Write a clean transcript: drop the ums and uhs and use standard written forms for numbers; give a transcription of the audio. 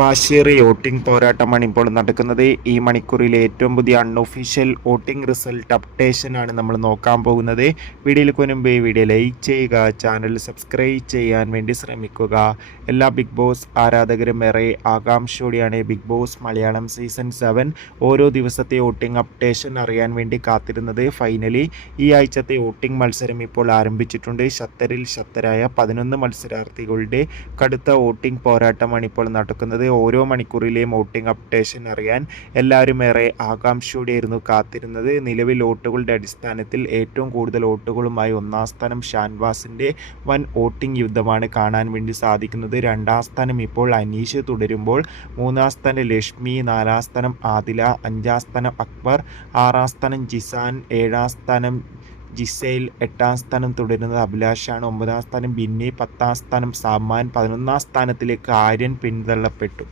വാശിയേറിയ വോട്ടിംഗ് പോരാട്ടമാണ് ഇപ്പോൾ നടക്കുന്നത്. ഈ മണിക്കൂറിലെ ഏറ്റവും പുതിയ അൺഒഫീഷ്യൽ വോട്ടിംഗ് റിസൾട്ട് അപ്ഡേഷനാണ് നമ്മൾ നോക്കാൻ പോകുന്നത്. വീഡിയോയിലേക്ക് മുൻപ് വീഡിയോ ലൈക്ക് ചെയ്യുക, ചാനൽ സബ്സ്ക്രൈബ് ചെയ്യാൻ വേണ്ടി ശ്രമിക്കുക. എല്ലാ ബിഗ് ബോസ് ആരാധകരും ഏറെ ആകാംക്ഷയോടെയാണ് ബിഗ് ബോസ് മലയാളം സീസൺ 7 ഓരോ ദിവസത്തെ വോട്ടിംഗ് അപ്ഡേഷൻ അറിയാൻ വേണ്ടി കാത്തിരുന്നത്. ഫൈനലി ഈ ആഴ്ചത്തെ വോട്ടിംഗ് മത്സരം ഇപ്പോൾ ആരംഭിച്ചിട്ടുണ്ട്. ശക്തരിൽ ശക്തരായ 11 മത്സരാർത്ഥികളുടെ കടുത്ത വോട്ടിംഗ് പോരാട്ടമാണ് ഇപ്പോൾ നടക്കുന്നത്. ഓരോ മണിക്കൂറിലെയും വോട്ടിംഗ് അപ്ഡേഷൻ അറിയാൻ എല്ലാവരും ഏറെ ആകാംക്ഷയോടെയായിരുന്നു കാത്തിരുന്നത്. നിലവിൽ വോട്ടുകളുടെ അടിസ്ഥാനത്തിൽ ഏറ്റവും കൂടുതൽ വോട്ടുകളുമായി ഒന്നാം സ്ഥാനം ഷാൻവാസിൻ്റെ വൻ വോട്ടിംഗ് യുദ്ധമാണ് കാണാൻ വേണ്ടി സാധിക്കുന്നത്. രണ്ടാം സ്ഥാനം ഇപ്പോൾ അനീഷ് തുടരുമ്പോൾ മൂന്നാം സ്ഥാനം ലക്ഷ്മി, നാലാം സ്ഥാനം ആദില, അഞ്ചാം സ്ഥാനം അക്ബർ, ആറാം സ്ഥാനം ജിസാൻ, ഏഴാം സ്ഥാനം ജിസൈൽ, എട്ടാം സ്ഥാനം തുടരുന്നത് അഭിലാഷാണ്, ഒമ്പതാം സ്ഥാനം ബിന്നി, പത്താം സ്ഥാനം സാമാൻ, 11ാം സ്ഥാനത്തിലേക്ക് ആര്യൻ പിന്തള്ളപ്പെട്ടു.